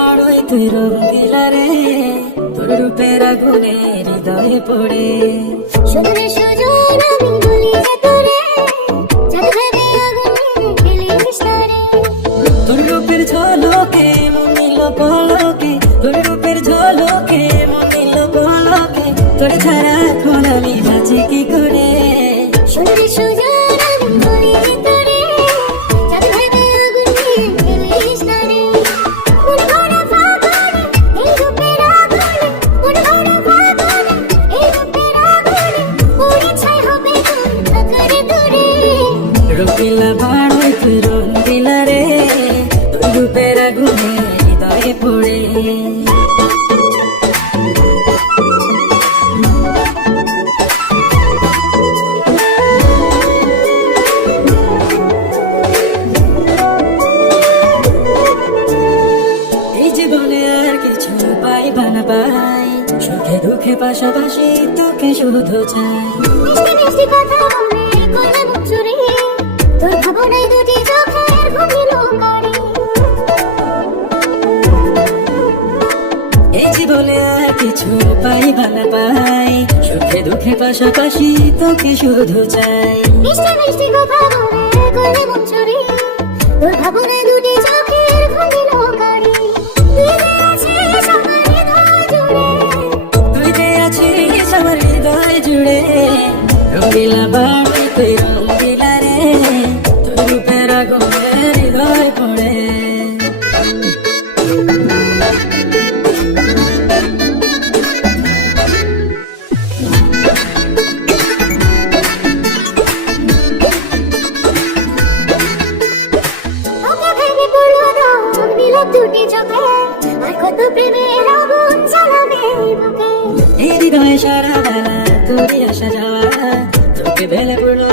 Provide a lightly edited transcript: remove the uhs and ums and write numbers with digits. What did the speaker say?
বাড়ই তুই রঙিলা রে, তোর রূপের আগুনে হৃদয়ে পড়ে। সুজনে সুজন আমি বলি যে তোরে, চাঁদ ভেবে আগুনে খেলিস না রে। তোর রূপের ঝলকে মন নিল পলকে, তোর রূপের ঝলকে মন নিল পলকে, তোর ছাড়া এখন আমি বাঁচি কি করে। সুজনে সুজন আমি বলি যে তোরে, চাঁদ ভেবে আগুনে খেলিস না রে। মন ভরা ফাগুনে এই রূপের আগুনে, মন ভরা ফাগুনে এই রূপের আগুনে, পুড়ে ছাই হবে তুই থাকারে দূরে। রঙিলা বাড়ই তুই রঙিলা রে, তোর রূপের আগুনে হৃদয়ে পড়ে। এই জীবনে আর কিছু পাইবা না পাই, সুখে দুঃখে পাশাপাশি তোকে শুধু চাই। মিষ্টি মিষ্টি কথা বলে করলে মুখ চুরি, তোর ভাবনায় দুটি চোখের ঘুমিল কারি। এই জীবনে আর কিছু পাইবা না পাই, সুখে দুঃখে পাশাপাশি তোকে শুধু চাই। মিষ্টি মিষ্টি কথা বলে করলে মুখ চুরি, তোর ভাবনায় দুটি চোখের ঘুমিল কারি। তুই যে আছিস আমার হৃদয় জুড়ে, রঙিলা বাড়ি তুই রঙিলা রে, তোর রূপের আগুনে হৃদয় পড়ে। ওকে ভেঙে পড়লো দাগ নীরব দুটি চোখে, আর কত প্রেমের আগুন জ্বালাবে বুকে। এই হৃদয়ে সারা বেলা তোরই আসা যাওয়া, তোকে বেলে পড়লো